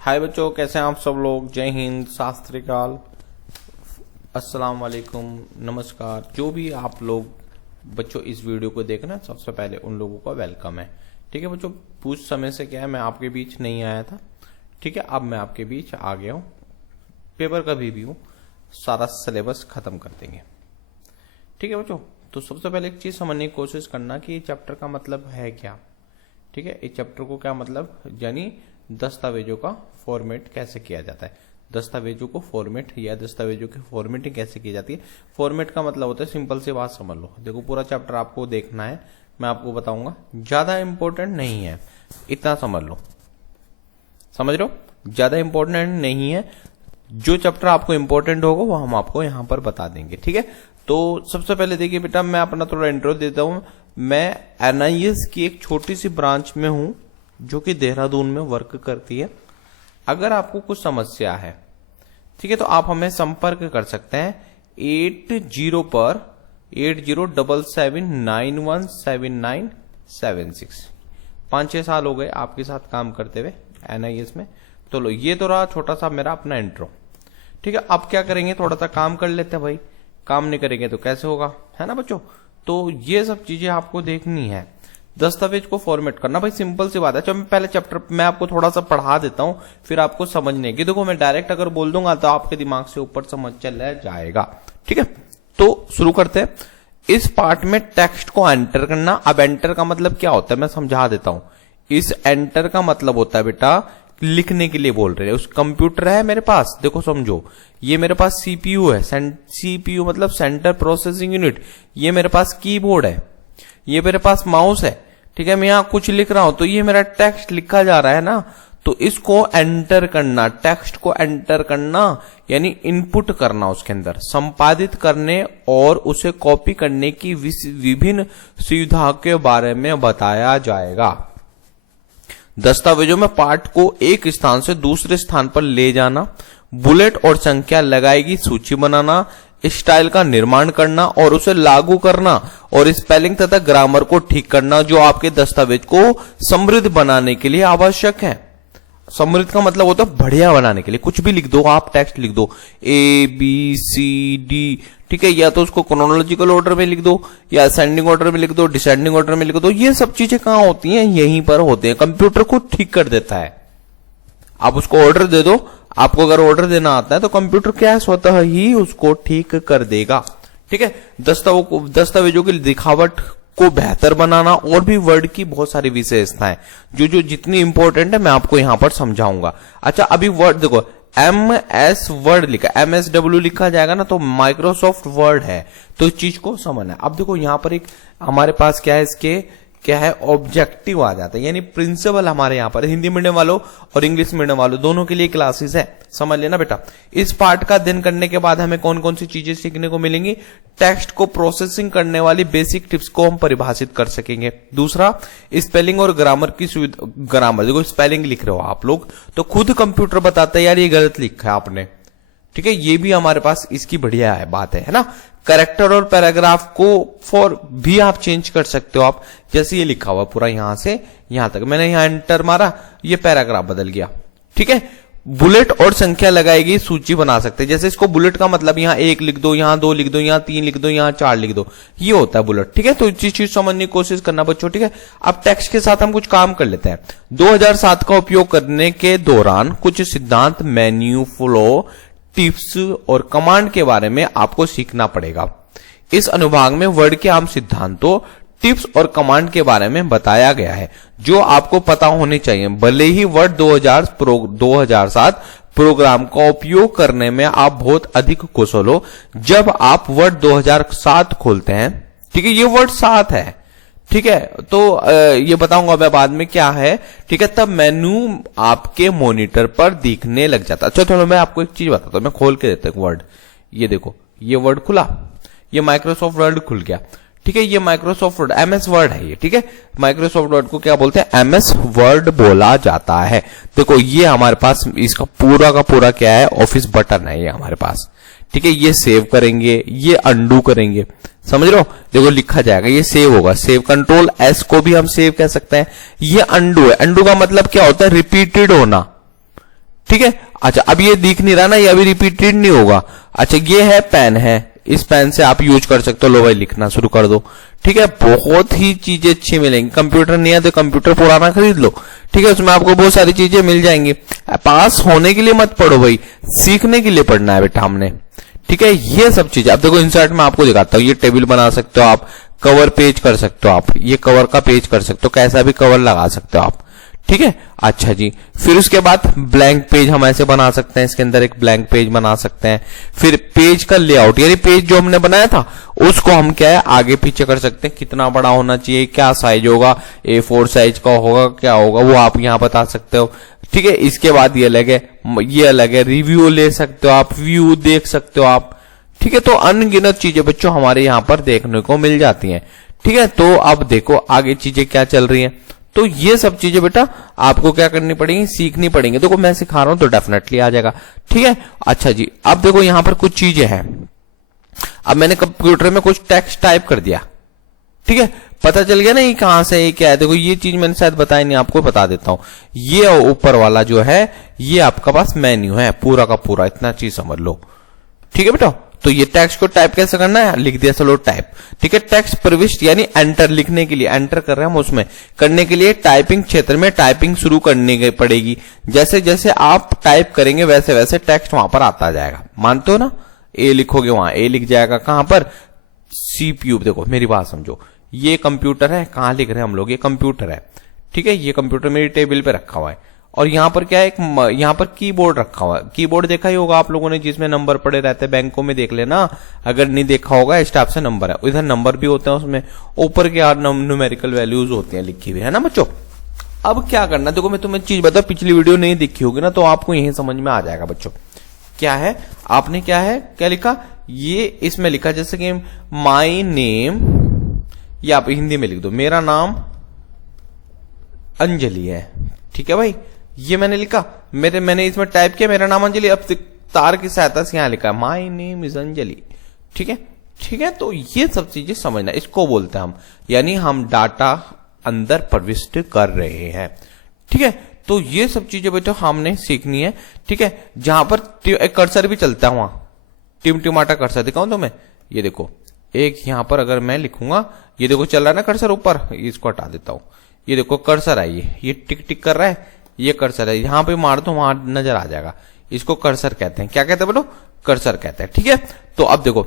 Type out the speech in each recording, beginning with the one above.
हाय बच्चों, कैसे हैं आप सब लोग। जय हिंद, सत श्री अकाल, अस्सलाम वालेकुम, नमस्कार। जो भी आप लोग बच्चों इस वीडियो को देख रहे हैं, सबसे पहले उन लोगों का वेलकम है। ठीक है बच्चों, कुछ समय से क्या है, मैं आपके बीच नहीं आया था। ठीक है, अब मैं आपके बीच आ गया हूँ। पेपर कभी भी हो, सारा सिलेबस खत्म कर देंगे। ठीक है बच्चों, तो सबसे पहले एक चीज समझने की कोशिश करना कि ये चैप्टर का मतलब है क्या। ठीक है, इस चैप्टर को क्या मतलब, यानी दस्तावेजों का फॉर्मेट कैसे किया जाता है, दस्तावेजों को फॉर्मेट या दस्तावेजों की फॉर्मेटिंग कैसे की जाती है। फॉर्मेट का मतलब होता है, सिंपल सी बात समझ लो। देखो, पूरा चैप्टर आपको देखना है, मैं आपको बताऊंगा, ज्यादा इंपॉर्टेंट नहीं है, इतना समझ लो। समझ लो, ज्यादा इंपॉर्टेंट नहीं है। जो चैप्टर आपको इंपॉर्टेंट होगा वो हम आपको यहां पर बता देंगे। ठीक है, तो सबसे पहले देखिए बेटा, मैं अपना थोड़ा इंट्रो देता हूं। मैं एनआईएस की एक छोटी सी ब्रांच में हूं जो कि देहरादून में वर्क करती है। अगर आपको कुछ समस्या है, ठीक है, तो आप हमें संपर्क कर सकते हैं 80 पर 8077917976। 5-6 साल हो गए आपके साथ काम करते हुए एनआईएस में। तो लो, ये तो रहा छोटा सा मेरा अपना इंट्रो। ठीक है, अब क्या करेंगे, थोड़ा सा काम कर लेते हैं भाई। काम नहीं करेंगे तो कैसे होगा, है ना बच्चों। तो ये सब चीजें आपको देखनी है। दस्तावेज को फॉर्मेट करना भाई सिंपल सी बात है। चलो, मैं पहले चैप्टर मैं आपको थोड़ा सा पढ़ा देता हूं, फिर आपको समझने की। देखो, मैं डायरेक्ट अगर बोल दूंगा तो आपके दिमाग से ऊपर समझ चला जाएगा। ठीक है, तो शुरू करते हैं। इस पार्ट में टेक्स्ट को एंटर करना। अब एंटर का मतलब क्या होता है मैं समझा देता हूं। इस एंटर का मतलब होता है बेटा, लिखने के लिए बोल रहे हैं। उस कंप्यूटर है मेरे पास, देखो समझो, ये मेरे पास सीपीयू है। सीपीयू मतलब सेंटर प्रोसेसिंग यूनिट। ये मेरे पास कीबोर्ड है, ये मेरे पास माउस है। ठीक है, मैं यहां कुछ लिख रहा हूं तो ये मेरा टेक्स्ट लिखा जा रहा है ना, तो इसको एंटर करना, टेक्स्ट को एंटर करना यानी इनपुट करना, उसके अंदर संपादित करने और उसे कॉपी करने की विभिन्न सुविधाओं के बारे में बताया जाएगा। दस्तावेजों में पार्ट को एक स्थान से दूसरे स्थान पर ले जाना, बुलेट और संख्या लगाएगी सूची बनाना, स्टाइल का निर्माण करना और उसे लागू करना, और स्पेलिंग तथा ग्रामर को ठीक करना जो आपके दस्तावेज को समृद्ध बनाने के लिए आवश्यक है। समृद्ध का मतलब होता है बढ़िया बनाने के लिए। कुछ भी लिख दो आप, टेक्स्ट लिख दो ABCD, ठीक है, या तो उसको क्रोनोलॉजिकल ऑर्डर में लिख दो, या असेंडिंग ऑर्डर में लिख दो, डिसेंडिंग ऑर्डर में लिख दो। ये सब चीजें कहां होती हैं, यहीं पर होते हैं। कंप्यूटर को ठीक कर देता है। आप उसको ऑर्डर दे दो, आपको अगर ऑर्डर देना आता है तो कंप्यूटर क्या है, स्वतः ही उसको ठीक कर देगा। ठीक है, दस्तावेजों की दिखावट को बेहतर बनाना और भी वर्ड की बहुत सारी विशेषताएं जो जितनी इंपॉर्टेंट है मैं आपको यहां पर समझाऊंगा। अच्छा, अभी वर्ड देखो, MS वर्ड लिखा, MSW लिखा जाएगा ना, तो माइक्रोसॉफ्ट वर्ड है, तो इस चीज को समझना है। अब देखो, यहां पर एक हमारे पास क्या है, इसके क्या है, ऑब्जेक्टिव आ जाता है, यानी प्रिंसिपल हमारे यहां पर हिंदी मीडियम वालों और इंग्लिश मीडियम वालों दोनों के लिए क्लासेस है। समझ लेना बेटा। इस पार्ट का अध्ययन करने के बाद हमें कौन कौन सी चीजें सीखने को मिलेंगी। टेक्स्ट को प्रोसेसिंग करने वाली बेसिक टिप्स को हम परिभाषित कर सकेंगे। दूसरा, स्पेलिंग और ग्रामर की सुविधा। ग्रामर देखो, स्पेलिंग लिख रहे हो आप लोग तो खुद कंप्यूटर बताता है यार ये गलत लिखा है आपने। ठीक है, ये भी हमारे पास इसकी बढ़िया है, बात है ना। कैरेक्टर और पैराग्राफ को फॉर भी आप चेंज कर सकते हो। आप जैसे ये लिखा हुआ पूरा यहां से यहां तक, मैंने यहां एंटर मारा, ये पैराग्राफ बदल गया। ठीक है, बुलेट और संख्या लगाएगी सूची बना सकते हैं। जैसे इसको बुलेट का मतलब यहां 1 लिख दो, यहां 2 लिख दो, यहां 3 लिख दो, यहां 4 लिख दो, ये होता है बुलेट। ठीक है, तो इस चीज समझने की कोशिश करना बच्चों। ठीक है, अब टेक्स्ट के साथ हम कुछ काम कर लेते हैं। 2007 का उपयोग करने के दौरान कुछ सिद्धांत, मेन्यू, फ्लो, टिप्स और कमांड के बारे में आपको सीखना पड़ेगा। इस अनुभाग में वर्ड के आम सिद्धांतों, टिप्स और कमांड के बारे में बताया गया है जो आपको पता होने चाहिए। भले ही वर्ड 2007 प्रोग्राम का उपयोग करने में आप बहुत अधिक कुशल हो, जब आप वर्ड 2007 खोलते हैं, ठीक है, ये वर्ड 7 है, ठीक है, तो ये बताऊंगा मैं बाद में क्या है। ठीक है, तब मेन्यू आपके मॉनिटर पर दिखने लग जाता। अच्छा, चलो मैं आपको एक चीज बताता हूं, मैं खोल के देता हूं वर्ड। ये देखो, ये वर्ड खुला, ये माइक्रोसॉफ्ट वर्ड खुल गया। ठीक है, ये माइक्रोसॉफ्ट वर्ड MS वर्ड है ये। ठीक है, माइक्रोसॉफ्ट वर्ड को क्या बोलते हैं, MS वर्ड बोला जाता है। देखो, ये हमारे पास इसका पूरा का पूरा क्या है, ऑफिस बटन है ये हमारे पास। ठीक है, ये सेव करेंगे, ये अंडू करेंगे, समझ लो। देखो लिखा जाएगा, ये सेव होगा, सेव। कंट्रोल S को भी हम सेव कह सकते हैं। ये अंडू है, अंडू का मतलब क्या होता है, रिपीटेड होना। ठीक है। अच्छा, अब ये दिख नहीं रहा ना, ये अभी रिपीटेड नहीं होगा। अच्छा, ये है पेन है, इस पेन से आप यूज कर सकते हो। लो भाई, लिखना शुरू कर दो। ठीक है, बहुत ही चीजें अच्छी मिलेंगी। कंप्यूटर नहीं है तो कंप्यूटर पुराना खरीद लो। ठीक है, उसमें आपको बहुत सारी चीजें मिल जाएंगी। पास होने के लिए मत पढ़ो भाई, सीखने के लिए पढ़ना है बेटा हमने। ठीक है, ये सब चीजें। अब देखो इंसर्ट में आपको दिखाता हूँ, ये टेबल बना सकते हो आप, कवर पेज कर सकते हो आप, ये कवर का पेज कर सकते हो, कैसा भी कवर लगा सकते हो आप। ठीक है, अच्छा जी। फिर उसके बाद ब्लैंक पेज हम ऐसे बना सकते हैं, इसके अंदर एक ब्लैंक पेज बना सकते हैं। फिर पेज का लेआउट, यानी पेज जो हमने बनाया था उसको हम क्या है आगे पीछे कर सकते हैं, कितना बड़ा होना चाहिए, क्या साइज होगा, A4 साइज का होगा, क्या होगा वो आप यहां बता सकते हो। ठीक है, इसके बाद ये अलग है, ये अलग है, रिव्यू ले सकते हो आप, व्यू देख सकते हो आप। ठीक है, तो अनगिनत चीजें बच्चों हमारे यहां पर देखने को मिल जाती हैं। ठीक है, तो अब देखो आगे चीजें क्या चल रही हैं। तो ये सब चीजें बेटा आपको क्या करनी पड़ेगी, सीखनी पड़ेंगी। देखो मैं सिखा रहा हूं तो डेफिनेटली आ जाएगा। ठीक है, अच्छा जी। अब देखो यहां पर कुछ चीजें हैं। अब मैंने कंप्यूटर में कुछ टेक्स्ट टाइप कर दिया। ठीक है, पता चल गया ना ये कहां से ये क्या है। देखो ये चीज मैंने शायद बताई नहीं, आपको बता देता हूं। ये ऊपर वाला जो है ये आपका पास मेन्यू है पूरा का पूरा, इतना चीज समझ लो। ठीक है बेटा, तो ये टेक्स्ट को टाइप कैसे करना है, लिख दिया चलो टाइप। ठीक है, टेक्स्ट प्रविष्ट यानी एंटर, लिखने के लिए एंटर कर रहे हैं हम, उसमें करने के लिए टाइपिंग क्षेत्र में टाइपिंग शुरू करनी पड़ेगी। जैसे जैसे आप टाइप करेंगे वैसे वैसे टेक्स्ट वहां पर आता जाएगा। मानते हो ना, ए लिखोगे वहां ए लिख जाएगा, कहां पर, CPU। देखो मेरी बात समझो, ये कंप्यूटर है, कहां लिख रहे हैं हम लोग, ये कंप्यूटर है। ठीक है, ये कंप्यूटर मेरी टेबल पे रखा हुआ है और यहां पर क्या है, यहां पर कीबोर्ड रखा हुआ है। कीबोर्ड देखा ही होगा आप लोगों ने, जिसमें नंबर पड़े रहते हैं, बैंकों में देख लेना, अगर नहीं देखा होगा इस टाइप से नंबर है, इधर नंबर भी होते हैं, उसमें ऊपर के यार न्यूमेरिकल वैल्यूज होती हैं लिखी हुई, है ना बच्चों। अब क्या करना, देखो मैं तुम्हें चीज बताऊं, पिछली वीडियो नहीं दिखी होगी ना तो आपको यही समझ में आ जाएगा बच्चों। क्या है, आपने क्या लिखा, ये इसमें लिखा जैसे कि माई नेम, या आप हिंदी में लिख दो, मेरा नाम अंजलि है। ठीक है भाई, ये मैंने लिखा, मैंने इसमें टाइप किया मेरा नाम अंजलि। अब तार की सहायता से यहां लिखा माई नेम इज अंजलि। ठीक है, ठीक है, तो ये सब चीजें समझना, इसको बोलते हैं हम, यानी हम डाटा अंदर प्रविष्ट कर रहे हैं। ठीक है, तो ये सब चीजें बेटा हमने सीखनी है। ठीक है, जहां पर एक कर्सर भी चलता है, वहां टिमटिमाटा कर्सर दिखाऊं तो मैं, ये देखो एक यहां पर अगर मैं लिखूंगा, ये देखो चल रहा है ना कर्सर ऊपर, इसको हटा देता हूं, ये देखो कर्सर है, ये टिक टिक कर रहा है, ये कर्सर है, यहां पे मार दो वहां नजर आ जाएगा। इसको कर्सर कहते हैं। क्या कहते हैं बोलो, कर्सर कहते हैं। ठीक है, तो अब देखो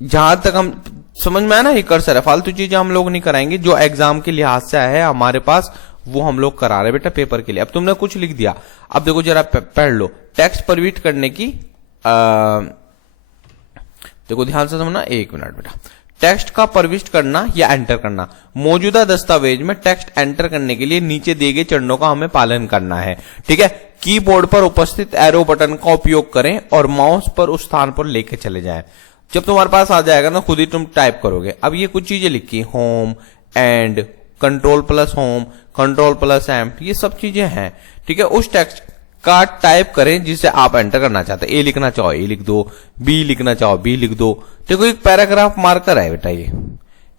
जहां तक हम समझ में आया ना, ये कर्सर है, फालतू चीजें हम लोग नहीं कराएंगे, जो एग्जाम के लिहाज से है हमारे पास वो हम लोग करा रहे बेटा पेपर के लिए। अब तुमने कुछ लिख दिया, अब देखो जरा पढ़ लो, टेक्स्ट प्रविष्ट करने की देखो ध्यान से समझना, एक मिनट बेटा। टेक्स्ट का प्रविष्ट करना या एंटर करना, मौजूदा दस्तावेज में टेक्स्ट एंटर करने के लिए नीचे दिए गए चरणों का हमें पालन करना है। ठीक है, कीबोर्ड पर उपस्थित एरो बटन का उपयोग करें और माउस पर उस स्थान पर लेके चले जाएं। जब तुम्हारे पास आ जाएगा ना, खुद ही तुम टाइप करोगे। अब ये कुछ चीजें लिखी, home and, control plus home, control plus amp, ये सब चीजें हैं। ठीक है, उस टेक्स्ट का टाइप करें जिसे आप एंटर करना चाहते हैं। ए लिखना चाहो ए लिख दो, बी लिखना चाहो बी लिख दो। देखो एक पैराग्राफ मार्कर है बेटा, ये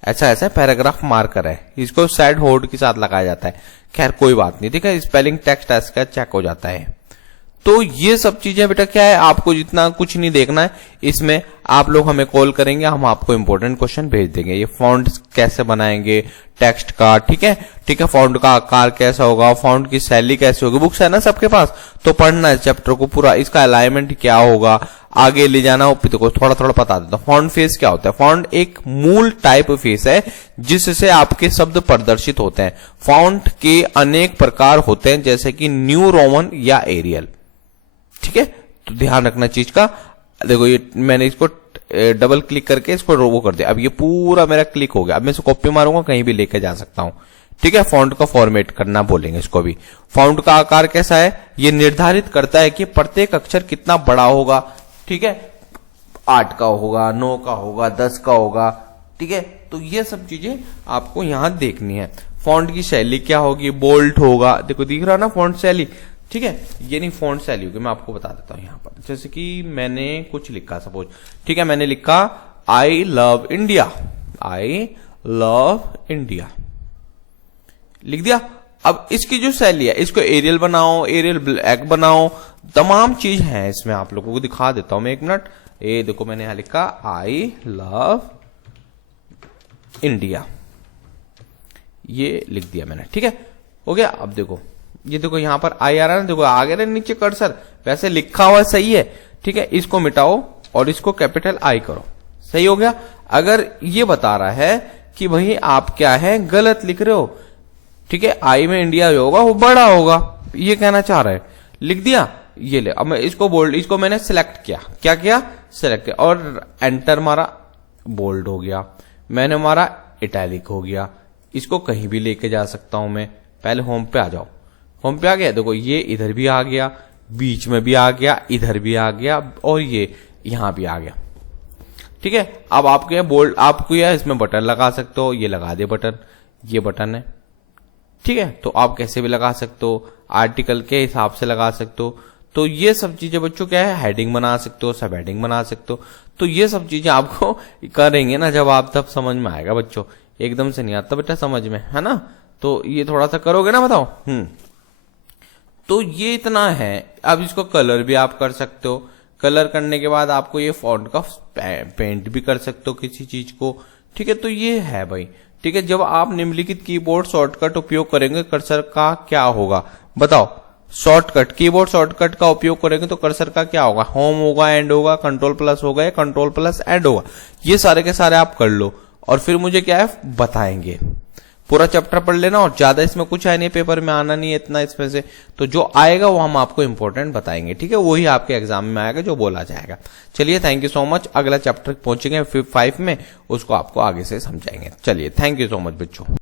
ऐसा पैराग्राफ मार्कर है, इसको साइड होल्ड के साथ लगाया जाता है। खैर कोई बात नहीं, ठीक है, स्पेलिंग टेक्स्ट का चेक हो जाता है। तो ये सब चीजें बेटा क्या है, आपको जितना कुछ नहीं देखना है इसमें, आप लोग हमें कॉल करेंगे, हम आपको इंपॉर्टेंट क्वेश्चन भेज देंगे। ये फॉन्ट कैसे बनाएंगे टेक्स्ट का, ठीक है, ठीक है, फॉन्ट का आकार कैसा होगा, फॉन्ट की शैली कैसे होगी, बुक्स है ना सबके पास, तो पढ़ना है चैप्टर को पूरा, इसका अलाइनमेंट क्या होगा, आगे ले जाना हो तो थोड़ा थोड़ा बता देता हूं। फॉन्ट फेस क्या होता है, फॉन्ट एक मूल टाइप फेस है जिससे आपके शब्द प्रदर्शित होते हैं। फॉन्ट के अनेक प्रकार होते हैं जैसे कि न्यू रोमन या एरियल। ठीक है, तो ध्यान रखना चीज का। देखो ये मैंने इसको डबल क्लिक करके इसको वो कर दिया, अब ये पूरा मेरा क्लिक हो गया। अब मैं इसको कॉपी मारूंगा, कहीं भी लेके जा सकता हूं। ठीक है, फॉन्ट का फॉर्मेट करना बोलेंगे इसको भी। फॉन्ट का आकार कैसा है, ये निर्धारित करता है कि प्रत्येक अक्षर कितना बड़ा होगा। ठीक है, 8 का होगा, 9 का होगा, 10 का होगा। ठीक है, तो ये सब चीजें आपको यहां देखनी है। फॉन्ट की शैली क्या होगी, बोल्ड होगा, देखो दिख रहा ना फॉन्ट शैली। ठीक है, ये नहीं फॉन्ट शैली होगी, मैं आपको बता देता हूं यहां पर। जैसे कि मैंने कुछ लिखा सपोज, ठीक है, मैंने लिखा I love India, I love India लिख दिया। अब इसकी जो शैली है, इसको एरियल बनाओ, एरियल ब्लैक बनाओ, तमाम चीज है इसमें। आप लोगों को दिखा देता हूं मैं, एक मिनट। ये देखो मैंने यहां लिखा आई लव इंडिया, ये लिख दिया मैंने, ठीक है, हो गया। अब देखो ये देखो यहां पर आई आ रहा है ना, देखो आ गया ना नीचे कर्सर, वैसे लिखा हुआ सही है, ठीक है। इसको मिटाओ और इसको कैपिटल आई करो, सही हो गया। अगर ये बता रहा है कि भाई आप क्या है गलत लिख रहे हो, ठीक है, आई में इंडिया जो होगा वो बड़ा होगा, ये कहना चाह रहा है, लिख दिया। ये ले, अब मैं इसको बोल्ड, इसको मैंने सिलेक्ट किया, क्या किया, सिलेक्ट किया और एंटर मारा, बोल्ड हो गया, मैंने मारा इटैलिक हो गया। इसको कहीं भी लेके जा सकता हूं मैं। पहले होम पे आ जाओ, होम पे आ गया, देखो ये इधर भी आ गया, बीच में भी आ गया, इधर भी आ गया और ये यहां भी आ गया, ठीक है। अब आपके बोल्ड, आपको यह इसमें बटन लगा सकते हो, ये लगा दे बटन, ये बटन है, ठीक है। तो आप कैसे भी लगा सकते हो, आर्टिकल के हिसाब से लगा सकते हो। तो ये सब चीजें बच्चों क्या है, हेडिंग बना सकते हो, सब हेडिंग बना सकते हो। तो ये सब चीजें आपको करेंगे ना जब आप, तब समझ में आएगा बच्चों, एकदम से नहीं आता बेटा समझ में, है ना। तो ये थोड़ा सा करोगे ना, बताओ। तो ये इतना है। अब इसको कलर भी आप कर सकते हो, कलर करने के बाद आपको ये फॉन्ट का पेंट भी कर सकते हो किसी चीज को, ठीक है। तो ये है भाई, ठीक है। जब आप निम्नलिखित कीबोर्ड शॉर्टकट उपयोग करेंगे कर्सर का क्या होगा, बताओ। शॉर्टकट, कीबोर्ड शॉर्टकट का उपयोग करेंगे तो कर्सर का क्या होगा, होम होगा, एंड होगा, कंट्रोल प्लस होगा या कंट्रोल प्लस एंड होगा। ये सारे के सारे आप कर लो और फिर मुझे क्या है बताएंगे। पूरा चैप्टर पढ़ लेना और ज्यादा इसमें कुछ है नहीं, पेपर में आना नहीं है इतना इसमें से, तो जो आएगा वो हम आपको इंपॉर्टेंट बताएंगे, ठीक है। वही आपके एग्जाम में आएगा जो बोला जाएगा। चलिए थैंक यू सो मच। अगला चैप्टर पहुंचेंगे 5 में, उसको आपको आगे से समझाएंगे। चलिए थैंक यू सो मच बच्चों।